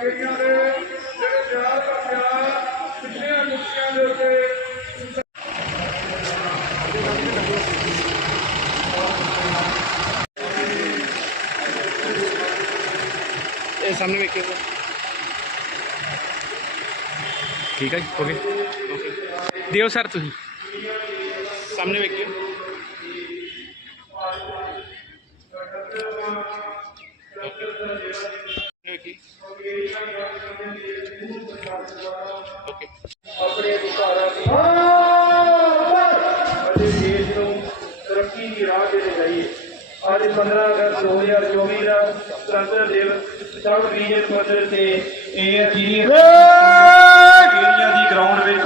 ਕਿਹੜੀਆਂ ਦੇ ਜਿਹੜੇ ਪਿਆਰ ਦਾ ਪਿਆਰ ਪਿਛਲੀਆਂ ਮੁਕਤੀਆਂ ਦੇ ਉੱਤੇ ਇਹ ਸਾਹਮਣੇ ਵੇਖਿਓ ਸਰ ਠੀਕ ਹੈ ਜੀ ਓਕੇ ਦਿਓ ਸਰ ਤੁਸੀਂ ਸਾਹਮਣੇ ਵੇਖਿਓ ਸਾਹਮਣੇ ਓਕੇ ਆਪਣੇ ਅਧਿਕਾਰਾਂ ਦੀ ਅਤੇ ਦੇਸ਼ ਨੂੰ ਤਰੱਕੀ ਦੀ ਰਾਹ ਤੇ ਲੈ ਅੱਜ 15 ਅਗਸਤ 2024 ਦਾ ਸੁਤੰਤਰ ਦਿਵਸ ਸਭ ਰੀਜਨ ਪੱਧਰ ਤੇ ਇਹ ਸੀਰੀਅਸ ਏਰੀਆ ਦੀ ਗਰਾਊਂਡ ਵਿੱਚ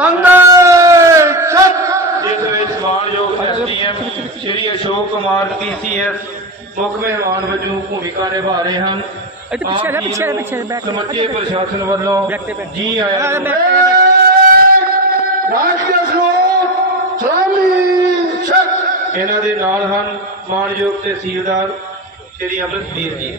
ਜਿਸ ਵਿੱਚ ਮਾਨਯੋਗ ਐਸਡੀਐਮ ਸ਼੍ਰੀ ਅਸ਼ੋਕ ਕੁਮਾਰ ਪੀਸੀਐਸ ਮੁੱਖ ਮਹਿਮਾਨ ਵਜੋਂ ਭੂਮਿਕਾ ਨਿਭਾ ਰਹੇ ਹਨ ਇੱਥੇ ਪਿੱਛੇ ਜਾ, ਪਿੱਛੇ ਜਾ, ਪਿੱਛੇ। ਪ੍ਰਸ਼ਾਸਨ ਵੱਲੋਂ। ਜੀ ਆਇਆਂ ਨੂੰ। ਇਹਨਾਂ ਦੇ ਨਾਲ ਹਨ ਮਾਨਯੋਗ ਤਹਿਸੀਲਦਾਰ ਸ਼੍ਰੀ ਅਮਰਤਵੀਰ ਜੀ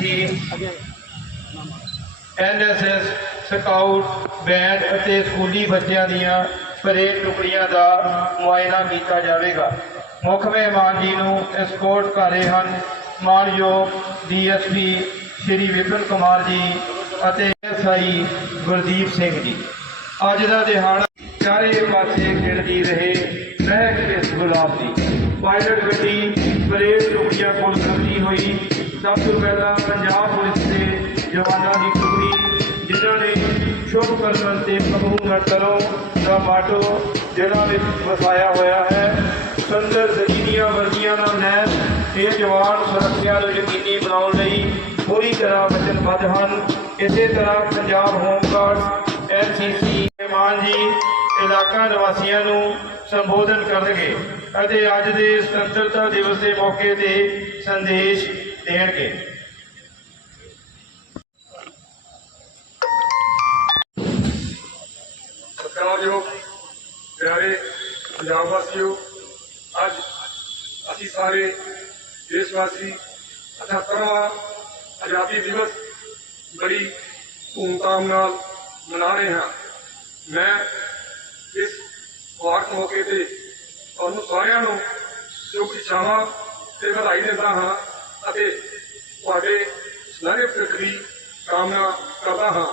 ਜੀ ਐਨਐਸਐਸ ਸਕਾਊਟ, ਬੈਂਡ ਅਤੇ ਸਕੂਲੀ ਬੱਚਿਆਂ ਦੀਆਂ ਪਰੇਡ ਟੁਕੜੀਆਂ ਦਾ ਮੁਆਇਨਾ ਕੀਤਾ ਜਾਵੇਗਾ। ਮੁੱਖ ਮਹਿਮਾਨ ਜੀ ਨੂੰ ਐਸਕੋਰਟ ਕਰ ਰਹੇ ਹਨ ਮਾਨਯੋਗ ਡੀਐਸਪੀ ਸ਼੍ਰੀ ਵਿਪਨ ਕੁਮਾਰ ਜੀ ਅਤੇ ਐਸਆਈ ਗੁਰਦੀਪ ਸਿੰਘ ਜੀ। ਅੱਜ ਦਾ ਦਿਹਾੜਾ ਚਾਰੇ ਪਾਸੇ ਖਿੜਦੀ ਰਹੇ ਮਹਿਕ ਇਸ ਗੁਲਾਬ ਦੀ। ਪਾਇਲਟ ਗੱਡੀ ਪਰੇਡ ਟੁਕੜੀਆਂ ਕੋਲ ਖੜੀ ਹੋਈ ਸਭ ਤੋਂ ਪਹਿਲਾਂ ਪੰਜਾਬ ਪੁਲਿਸ ਦੇ ਜਵਾਨਾਂ ਦੀ ਟੁਕੜੀ, ਜਿਨ੍ਹਾਂ ਨੇ ਸ਼ੁਭ ਕਰਮ ਤੇ ਪ੍ਰਭੂ ਨਾ ਕਰੋ ਦਾ ਮਾਟੋ ਜਿਹੜਾ ਵਿੱਚ ਵਸਾਇਆ ਹੋਇਆ ਹੈ। ਸੁੰਦਰ ਜ਼ਮੀਨੀਆਂ ਵਰਗੀਆਂ ਨਾਲ ਨੈਸ ਇਹ ਜਵਾਨ ਸੁਰੱਖਿਆ ਨੂੰ ਯਕੀਨੀ ਬਣਾਉਣ ਲਈ ਪੂਰੀ ਤਰ੍ਹਾਂ ਵਚਨਬੱਧ ਹਨ। ਇਸੇ ਤਰ੍ਹਾਂ ਪੰਜਾਬ ਹੋਮਗਾਰਡ ਐਨਸੀਸੀ ਮਹਿਮਾਨ ਜੀ, ਇਲਾਕਾ ਨਿਵਾਸੀਆਂ ਨੂੰ ਸੰਬੋਧਨ ਕਰਨਗੇ ਅਤੇ ਅੱਜ ਦੇ ਸੁਤੰਤਰਤਾ ਦਿਵਸ ਦੇ ਮੌਕੇ ਤੇ ਸੰਦੇਸ਼ ਦੇਣਗੇ ਸਤਿਕਾਰਯੋਗ ਪਿਆਰੇ ਪੰਜਾਬ ਵਾਸੀਓ, ਅੱਜ ਅਸੀਂ ਸਾਰੇ ਦੇਸ਼ ਵਾਸੀ 78ਵਾਂ ਆਜ਼ਾਦੀ ਦਿਵਸ ਬੜੀ ਧੂਮਧਾਮ ਨਾਲ ਮਨਾ ਰਹੇ ਹਾਂ। ਮੈਂ ਇਸ ਵਾਰ ਮੌਕੇ ਤੇ ਤੁਹਾਨੂੰ ਸਾਰਿਆਂ ਨੂੰ ਸ਼ੁਭ ਇੱਛਾਵਾਂ ਤੇ ਵਧਾਈ ਦਿੰਦਾ ਹਾਂ। ਅਤੇ ਤੁਹਾਡੇ ਸੁਨਹਿਰੇ ਭਵਿੱਖ ਦੀ ਕਾਮਨਾ ਕਰਦਾ ਹਾਂ।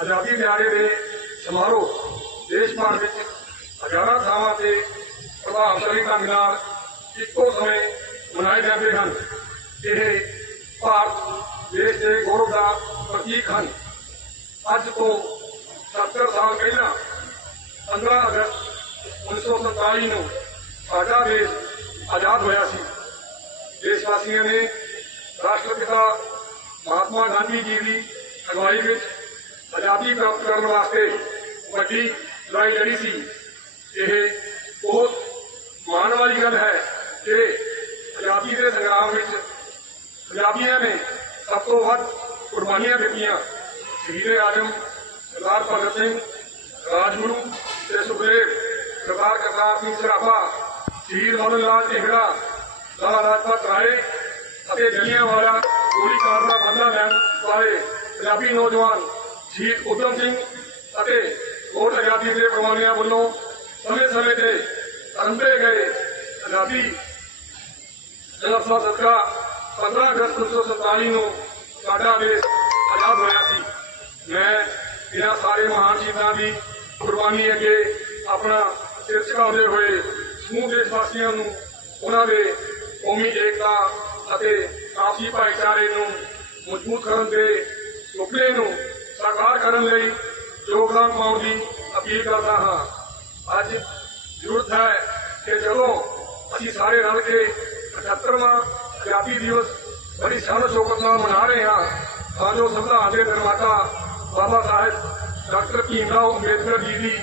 ਆਜ਼ਾਦੀ ਦਿਹਾੜੇ ਦੇ ਸਮਾਰੋਹ ਦੇਸ਼ ਭਰ ਵਿੱਚ ਹਜ਼ਾਰਾਂ ਥਾਵਾਂ ਤੇ ਪ੍ਰਭਾਵਸ਼ਾਲੀ ਢੰਗ ਨਾਲ ਇੱਕੋ ਸਮੇਂ ਮਨਾਏ ਜਾਂਦੇ ਹਨ। ਇਹ ਭਾਰਤ ਦੇਸ਼ ਦੇ ਗੌਰਵ ਦਾ ਪ੍ਰਤੀਕ ਹਨ। ਅੱਜ ਤੋਂ 70 ਸਾਲ ਪਹਿਲਾਂ 15 ਅਗਸਤ 1947 ਨੂੰ ਸਾਡਾ ਦੇਸ਼ ਆਜ਼ਾਦ ਹੋਇਆ ਸੀ। ਦੇਸ਼ ਵਾਸੀਆਂ ਨੇ ਰਾਸ਼ਟਰਪਿਤਾ ਮਹਾਤਮਾ ਗਾਂਧੀ ਜੀ ਦੀ ਅਗਵਾਈ ਵਿੱਚ ਆਜ਼ਾਦੀ ਪ੍ਰਾਪਤ ਕਰਨ ਵਾਸਤੇ ਵੱਡੀ ਲੜਾਈ ਲੜੀ ਸੀ ਇਹ ਬਹੁਤ ਮਾਣ ਵਾਲੀ ਗੱਲ ਹੈ ਕਿ ਆਜ਼ਾਦੀ ਦੇ ਸੰਗਰਾਮ ਵਿੱਚ ਪੰਜਾਬੀਆਂ ਨੇ ਸਭ ਤੋਂ ਵੱਧ ਕੁਰਬਾਨੀਆਂ ਦਿੱਤੀਆਂ ਸ਼ਹੀਦ ਆਜਮ ਸਰਦਾਰ ਭਗਤ ਸਿੰਘ ਰਾਜਗੁਰੂ ਤੇ ਸੁਖਦੇਵ ਸਰਦਾਰ ਕਰਤਾਰ ਸਿੰਘ ਸਰਾਭਾ ਸ਼ਹੀਦ ਮੋਹਨ ਲਾਲ ਢਿੰਗੜਾ ਲਾਲਾ ਲਾਜਪਤ ਰਾਏ ਅਤੇ ਜਲਿਆਂਵਾਲਾ ਗੋਲੀਕਾਂਡ ਦਾ ਬਦਲਾ ਲੈਣ ਵਾਲੇ ਪੰਜਾਬੀ ਨੌਜਵਾਨ ਸ਼ਹੀਦ ਉਦਮ ਸਿੰਘ ਅਤੇ ਹੋਰ ਆਜ਼ਾਦੀ ਦੇ ਪ੍ਰਵਾਨਿਆਂ ਵੱਲੋਂ ਸਮੇਂ-ਸਮੇਂ ਤੇ ਅਰੰਭੇ ਗਏ ਆਜ਼ਾਦੀ ਜਲਸਾ ਸਦਕਾ 15 ਅਗਸਤ 1947 ਨੂੰ ਸਾਡਾ ਦੇਸ਼ ਆਜ਼ਾਦ ਹੋਇਆ ਸੀ। ਮੈਂ ਇਹਨਾਂ ਸਾਰੇ ਮਹਾਨ ਸ਼ਹੀਦਾਂ ਦੀ ਕੁਰਬਾਨੀ ਅੱਗੇ ਆਪਣਾ ਸਿਰ ਝੁਕਾਉਂਦੇ ਹੋਏ ਸਮੂਹ ਦੇਸ਼ ਵਾਸੀਆਂ ਨੂੰ ਉਹਨਾਂ ਦੇ ਕੌਮੀ ਏਕਤਾ ਅਤੇ ਆਪਸੀ ਭਾਈਚਾਰੇ ਨੂੰ ਮਜ਼ਬੂਤ ਕਰਨ ਦੇ ਸੁਪਨੇ ਨੂੰ ਸਾਕਾਰ ਕਰਨ ਲਈ ਯੋਗਦਾਨ ਪਾਉਣ ਦੀ ਅਪੀਲ ਕਰਦਾ ਹਾਂ। ਅੱਜ ਜ਼ਰੂਰਤ ਹੈ ਕਿ ਜਦੋਂ ਅਸੀਂ ਸਾਰੇ ਰਲ ਕੇ 78ਵਾਂ ਆਜ਼ਾਦੀ ਦਿਵਸ ਬੜੀ ਸ਼ਾਨ ਸ਼ੌਕਤ ਨਾਲ ਮਨਾ ਰਹੇ ਹਾਂ, ਤਾਂ ਜੋ ਸੰਵਿਧਾਨ ਦੇ ਨਿਰਮਾਤਾ ਬਾਬਾ ਸਾਹਿਬ ਡਾਕਟਰ ਭੀਮਰਾਓ ਅੰਬੇਦਕਰ ਜੀ ਦੀ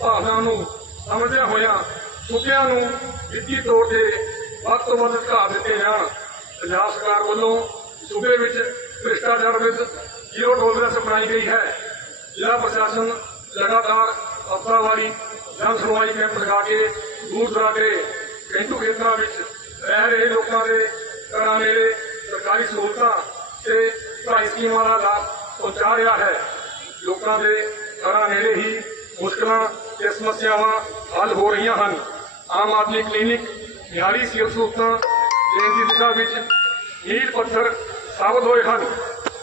ਭਾਵਨਾ ਨੂੰ ਸਮਝਦਿਆਂ ਹੋਇਆਂ ਸੂਬਿਆਂ ਨੂੰ ਵਿੱਤੀ ਤੌਰ ਤੇ ਵੱਧ ਤੋਂ ਵੱਧ ਅਧਿਕਾਰ ਦਿੱਤੇ ਜਾਣ ਪੰਜਾਬ ਸਰਕਾਰ ਵੱਲੋਂ ਸੂਬੇ ਵਿੱਚ ਭ੍ਰਿਸ਼ਟਾਚਾਰ ਵਿਰੁੱਧ ਜ਼ੀਰੋ ਟੋਲਰੈਂਸ ਅਪਣਾਈ ਗਈ ਹੈ ਜ਼ਿਲ੍ਹਾ ਪ੍ਰਸ਼ਾਸਨ ਲਗਾਤਾਰ ਹਫ਼ਤਾਵਾਰੀ ਜਨ ਸੁਣਵਾਈ ਕੈਂਪ ਲਗਾ ਕੇ ਦੂਰ ਦਰਾਡੇ ਪਿੰਡੂ ਖੇਤਰਾਂ ਵਿੱਚ ਰਹਿ ਰਹੇ ਲੋਕਾਂ ਦੇ ਘਰਾਂ ਨੇੜੇ ਸਰਕਾਰੀ ਸਹੂਲਤਾਂ ਤੇ ਭਲਾਈ ਸਕੀਮਾਂ ਦਾ ਲਾਭ ਪਹੁੰਚਾ ਰਿਹਾ ਹੈ ਲੋਕਾਂ ਦੇ ਘਰਾਂ ਨੇੜੇ ਹੀ ਮੁਸ਼ਕਲਾਂ ਤੇ ਸਮੱਸਿਆਵਾਂ ਹੱਲ ਹੋ ਰਹੀਆਂ ਹਨ ਆਮ ਆਦਮੀ ਕਲੀਨਿਕ ਮਿਆਰੀ ਸਿਹਤ ਸਹੂਲਤਾਂ ਦੇਣ ਦੀ ਦਿਸ਼ਾ ਵਿੱਚ ਮੀਲ ਪੱਥਰ ਸਾਬਤ ਹੋਏ ਹਨ।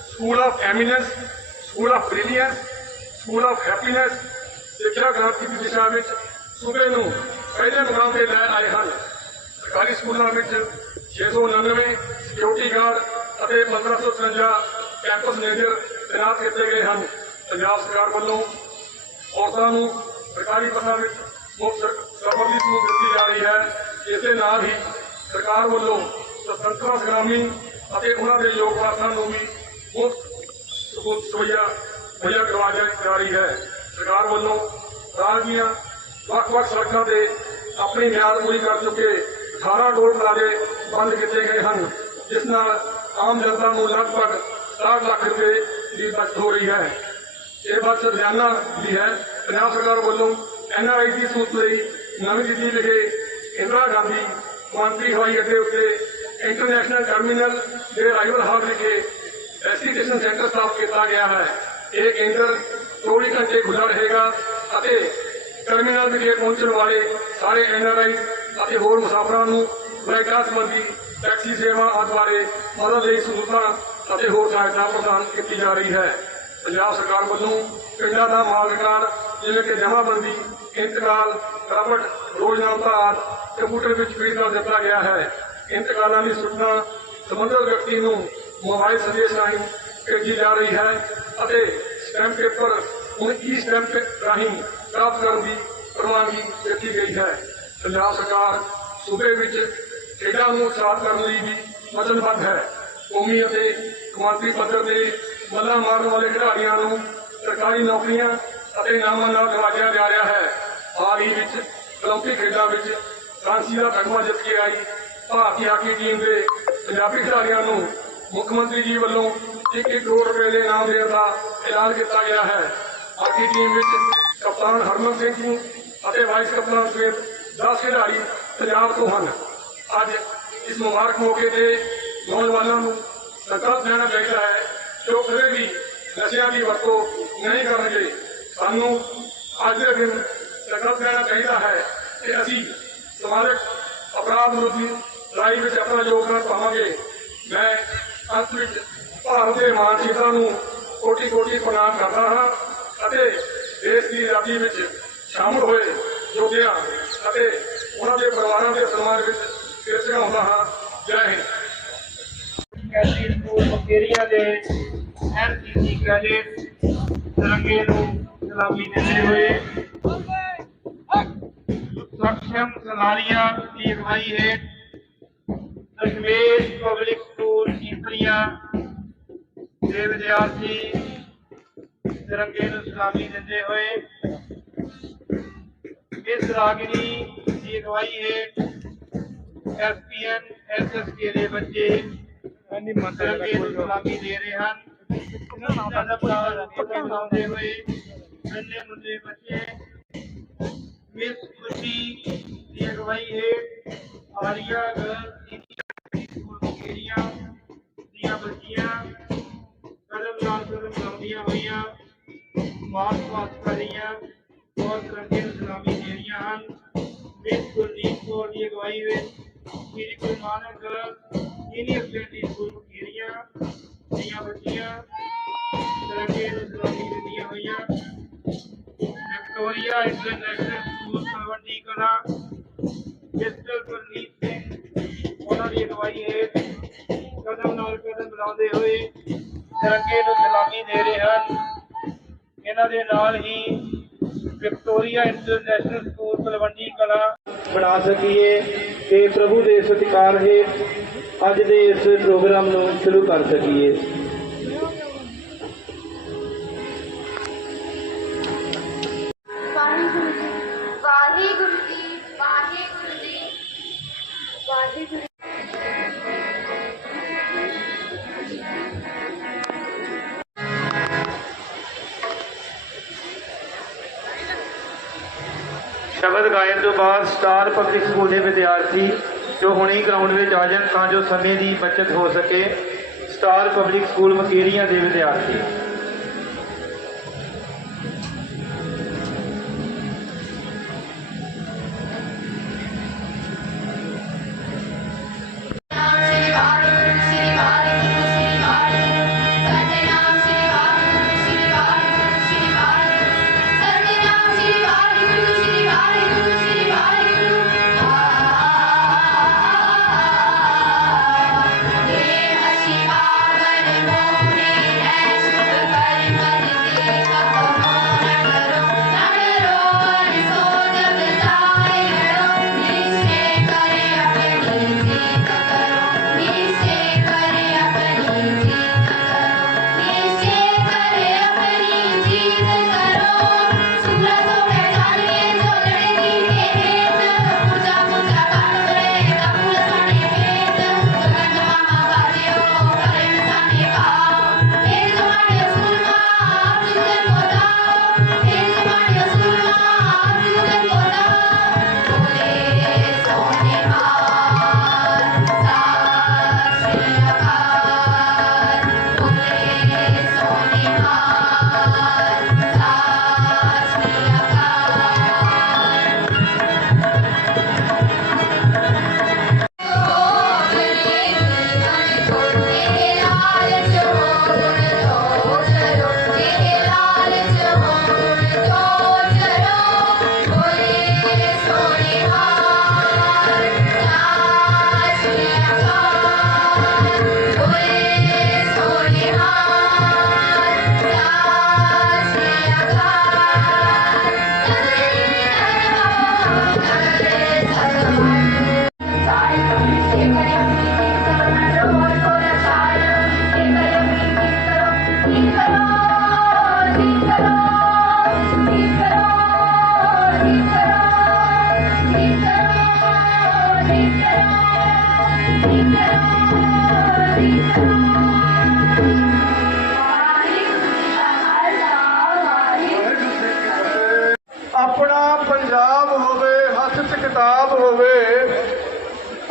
School of eminence school of brilliance school of happiness ਸਿੱਖਿਆ ਕ੍ਰਾਂਤੀ ਦੀ ਦਿਸ਼ਾ ਵਿੱਚ ਸੂਬੇ ਨੂੰ ਪਹਿਲੇ ਮੁਕਾਮ ਤੇ ਲੈ ਆਏ ਹਨ। ਸਰਕਾਰੀ ਸਕੂਲਾਂ ਵਿੱਚ 699 ਸਿਕਿਉਰਿਟੀ ਗਾਰਡ ਅਤੇ 1553 ਕੈਂਪਸ ਮੈਨੇਜਰ ਤੈਨਾਤ ਕੀਤੇ ਗਏ ਹਨ। ਪੰਜਾਬ ਸਰਕਾਰ ਵੱਲੋਂ ਔਰਤਾਂ ਨੂੰ ਸਰਕਾਰੀ ਬੱਸਾਂ ਵਿੱਚ ਮੁਫਤ ਸਫ਼ਰ ਦੀ ਸਹੂਲਤ ਦਿੱਤੀ ਜਾ ਰਹੀ ਹੈ। ਇਸੇ ਨਾਲ ਹੀ ਸਰਕਾਰ ਵੱਲੋਂ ਸੁਤੰਤਰਤਾ ਸੰਗਰਾਮੀ ਅਤੇ ਉਹਨਾਂ ਦੇ ਯੋਗ ਵਾਰਸਾਂ ਨੂੰ ਵੀ ਮੁਫਤ ਸਹੂਲਤ ਸੁਵੱਈਆ ਮੁਹੱਈਆ ਕਰਵਾਈ ਜਾ ਰਹੀ ਹੈ। ਸਰਕਾਰ ਵੱਲੋਂ ਰਾਜ ਦੀਆਂ ਵੱਖ-ਵੱਖ ਸੜਕਾਂ ਤੇ ਆਪਣੀ ਮਿਆਦ ਪੂਰੀ ਕਰ ਚੁੱਕੇ 18 ਟੋਲ ਪਲਾਜ਼ੇ ਬੰਦ ਕੀਤੇ ਗਏ ਹਨ, ਜਿਸ ਨਾਲ ਆਮ ਜਨਤਾ ਨੂੰ ਲਗਭਗ 60 ਲੱਖ ਰੁਪਏ ਦੀ ਬਚਤ ਹੋ ਰਹੀ ਹੈ। ਇਹ ਬਚਤ ਰੋਜ਼ਾਨਾ ਦੀ ਹੈ। ਪੰਜਾਬ ਸਰਕਾਰ ਵੱਲੋਂ ਐਨਆਰਆਈ ਦੀ ਸਹੂਲਤ ਲਈ ਨਵੀਂ ਦਿੱਲੀ ਵਿਖੇ ਇੰਦਰਾ ਗਾਂਧੀ ਕੌਮਾਂਤਰੀ ਹਵਾਈ ਅੱਡੇ ਉੱਤੇ ਇੰਟਰਨੈਸ਼ਨਲ ਟਰਮੀਨਲ ਦੇ ਰਾਈਵਲ ਹਾਲ ਵਿਖੇ ਡੈਸਟੀਨੇਸ਼ਨ ਸੈਂਟਰ ਸਥਾਪਿਤ ਕੀਤਾ ਗਿਆ ਹੈ। ਇਹ ਕੇਂਦਰ 24 ਘੰਟੇ ਖੁੱਲ੍ਹਾ ਰਹੇਗਾ ਅਤੇ ਟਰਮੀਨਲ ਵਿਖੇ ਪਹੁੰਚਣ ਵਾਲੇ ਸਾਰੇ ਐਨਆਰਆਈ ਅਤੇ ਹੋਰ ਮੁਸਾਫਰਾਂ ਨੂੰ ਫਲਾਈਟਾਂ ਸੰਬੰਧੀ ਟੈਕਸੀ ਸੇਵਾ ਆਦਿ ਬਾਰੇ ਮਦਦ ਲਈ ਸਹੂਲਤਾਂ ਅਤੇ ਹੋਰ ਸਹਾਇਤਾ ਪ੍ਰਦਾਨ ਕੀਤੀ ਜਾ ਰਹੀ ਹੈ। ਪੰਜਾਬ ਸਰਕਾਰ ਵੱਲੋਂ ਪਿੰਡਾਂ ਦਾ ਮਾਲ ਰਿਕਾਰਡ ਜਿਵੇਂ ਕਿ ਜਮ੍ਹਾਂਬੰਦੀ ਇੰਤਕਾਲ ਰਬਟ ਰੋਜ਼ਨਾਮਾ ਆਦਿ ਕੰਪਿਊਟਰ ਵਿੱਚ ਫੀਡ ਕਰ ਦਿੱਤਾ ਗਿਆ ਹੈ। ਇੰਤਕਾਲਾਂ ਦੀ ਸੂਚਨਾ ਸੰਬੰਧਿਤ ਵਿਅਕਤੀ ਨੂੰ ਮੋਬਾਈਲ ਸੰਦੇਸ਼ ਰਾਹੀਂ ਭੇਜੀ ਜਾ ਰਹੀ ਹੈ ਅਤੇ ਸਟੈਂਪ ਪੇਪਰ ਹੁਣ ਈ ਸਟੈਂਪ ਰਾਹੀਂ ਪ੍ਰਾਪਤ ਕਰਨ ਦੀ ਪ੍ਰਵਾਨਗੀ ਦਿੱਤੀ ਗਈ ਹੈ। ਪੰਜਾਬ ਸਰਕਾਰ ਸੂਬੇ ਵਿੱਚ ਖੇਡਾਂ ਨੂੰ ਉਤਸ਼ਾਹਿਤ ਕਰਨ ਲਈ ਵੀ ਵਚਨਬੱਧ ਹੈ। ਕੌਮੀ ਅਤੇ ਕੌਮਾਂਤਰੀ ਪੱਧਰ ਤੇ ਮੱਲਾਂ ਮਾਰਨ ਵਾਲੇ ਖਿਡਾਰੀਆਂ ਨੂੰ ਸਰਕਾਰੀ ਨੌਕਰੀਆਂ ਅਤੇ ਇਨਾਮਾਂ ਨਾਲ ਨਵਾਜਿਆ ਜਾ ਰਿਹਾ ਹੈ। ਹਾਲ ਹੀ ਵਿੱਚ ਓਲੰਪਿਕ ਖੇਡਾਂ ਵਿੱਚ ਫਰਾਂਸੀ ਦਾ ਤਗਮਾ ਜਿੱਤ ਕੇ ਆਈ। ਭਾਰਤੀ ਹਾਕੀ ਟੀਮ ਦੇ ਪੰਜਾਬੀ ਖਿਡਾਰੀਆਂ ਨੂੰ ਮੁੱਖ ਮੰਤਰੀ ਜੀ ਵੱਲੋਂ 1 ਕਰੋੜ ਰੁਪਏ ਦੇ ਇਨਾਮ ਦੇਣ ਦਾ ਐਲਾਨ ਕੀਤਾ ਗਿਆ ਹੈ। ਹਾਕੀ ਟੀਮ ਵਿੱਚ ਕਪਤਾਨ ਹਰਮਨ ਸਿੰਘ ਸਿੰਘ ਅਤੇ ਵਾਈਸ ਕਪਤਾਨ ਸਮੇਤ 10 ਖਿਡਾਰੀ ਪੰਜਾਬ ਤੋਂ ਹਨ। ਅੱਜ ਇਸ ਮੁਬਾਰਕ ਮੌਕੇ ਤੇ ਨੌਜਵਾਨਾਂ ਨੂੰ ਸੰਕਲਪ ਲੈਣਾ ਚਾਹੀਦਾ ਹੈ ਕਿ ਉਹ ਕਦੇ ਵੀ ਨਸ਼ਿਆਂ ਦੀ ਵਰਤੋਂ ਨਹੀਂ ਕਰਨਗੇ। ਸਾਨੂੰ ਅੱਜ ਦੇ ਦਿਨ ਸੰਕਲਪ ਲੈਣਾ ਚਾਹੀਦਾ ਹੈ ਕਿ ਅਸੀਂ ਸਮਾਜਿਕ ਅਪਰਾਧ ਵਿਰੋਧੀ ਲੜਾਈ ਵਿੱਚ ਆਪਣਾ ਯੋਗਦਾਨ ਪਾਵਾਂਗੇ। ਮੈਂ ਅੰਤ ਵਿੱਚ ਭਾਰਤ ਦੇ ਮਾਨਸਿਕਤਾ ਨੂੰ ਕੋਟੀ ਕੋਟੀ ਪ੍ਰਣਾਮ ਕਰਦਾ ਹਾਂ ਅਤੇ ਦੇਸ਼ ਦੀ ਆਜ਼ਾਦੀ ਵਿੱਚ ਸ਼ਾਮਲ ਹੋਏ ਯੋਧਿਆਂ ਅਤੇ ਉਹਨਾਂ ਦੇ ਪਰਿਵਾਰਾਂ ਦੇ ਸਨਮਾਨ ਵਿੱਚ ਸਿਰ ਝੁਕਾਉਂਦਾ ਹਾਂ। ਜੈ ਹਿੰਦ। ਕੈਸੀ ਸਕੂਲ ਮੁਕੇਰੀਆਂ ਦੇ ਐਨਸੀਸੀ ਕੈਡੇਟ, ਤਿਰੰਗੇ ਨੂੰ ਸਲਾਮੀ ਦਿੰਦੇ ਹੋਏ। ਸક્ષਮ ਸਲਾਰੀਆਂ ਦੀ ਅਗਵਾਈ ਹੇਠ ਦਸ਼ਮੇਸ਼ ਪਬਲਿਕ ਸਕੂਲ ਚੀਪਲੀਆਂ ਦੇ ਵਿਦਿਆਰਥੀ ਤਿਰੰਗੇ ਨੂੰ ਸਲਾਮੀ ਦਿੰਦੇ ਹੋਏ ਇਸ ਰਾਗਿਨੀ ਦੀ ਅਗਵਾਈ ਹੇਠ ਐਸਪੀਐਨ ਐਸਐਸਕੇ ਦੇ ਬੱਚੇ ਤਿਰੰਗੇ ਨੂੰ ਸਲਾਮੀ ਦੇ ਰਹੇ ਹਨ ਅਦਬ ਨਾਲ ਪਕਾਉਂਦੇ ਹੋਏ ਨੰਨੇ ਮੁੰਡੇ ਬੱਚੇ miss three eight by eight Arya घर ਹੋਏ ਤਿਰੰਗੇ ਨੂੰ ਸਲਾਮੀ ਦੇ ਰਹੇ ਹਨ। ਇਹਨਾਂ ਦੇ ਨਾਲ ਹੀ Victoria international school Talwandi Kala ਬਣਾ ਸਕੀਏ ਤੇ ਪ੍ਰਭੂ ਦੇ ਸਤਿਕਾਰ ਹੇਠ ਅੱਜ ਦੇ ਇਸ ਪ੍ਰੋਗਰਾਮ ਨੂੰ ਸ਼ੁਰੂ ਕਰ ਸਕੀਏ। ਸ਼ਬਦ ਤੋਂ ਬਾਅਦ ਸਟਾਰ ਪਬਲਿਕ ਸਕੂਲ ਦੇ ਵਿਦਿਆਰਥੀ ਜੋ ਹੁਣੇ ਗਰਾਊਂਡ ਵਿੱਚ ਆ ਜਾਣ ਤਾਂ ਜੋ ਸਮੇਂ ਦੀ ਬਚਤ ਹੋ ਸਕੇ। ਸਟਾਰ ਪਬਲਿਕ ਸਕੂਲ ਮਕੇਰੀਆਂ ਦੇ ਵਿਦਿਆਰਥੀ।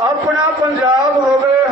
ਆਪਣਾ ਪੰਜਾਬ ਹੋਵੇ।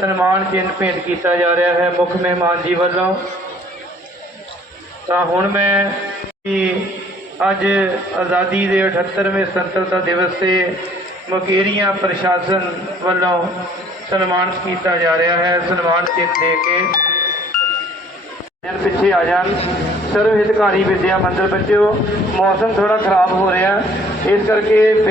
ਸਨਮਾਨ ਚਿੰਨ੍ਹ ਭੇਂਟ ਕੀਤਾ ਜਾ ਰਿਹਾ ਹੈ ਮੁੱਖ ਮਹਿਮਾਨ ਜੀ ਵੱਲੋਂ। ਤਾਂ ਹੁਣ ਮੈਂ ਵੀ ਅੱਜ ਆਜ਼ਾਦੀ ਦੇ 78ਵੇਂ ਸੁਤੰਤਰਤਾ ਦਿਵਸ ਤੇ ਮੁਕੇਰੀਆਂ ਪ੍ਰਸ਼ਾਸਨ ਵੱਲੋਂ ਸਨਮਾਨ ਕੀਤਾ ਜਾ ਰਿਹਾ ਹੈ। ਸਨਮਾਨ ਚਿੰਨ੍ਹ ਦੇ ਕੇ ਜਨ ਪਿੱਛੇ ਆ ਜਾਣ। ਸਰਵ ਹਿਤਕਾਰੀ ਵਿਦਿਆ ਮੰਦਿਰ ਬੱਚਿਓ, ਮੌਸਮ ਥੋੜਾ ਖਰਾਬ ਹੋ ਰਿਹਾ। ਇਸ ਕਰਕੇ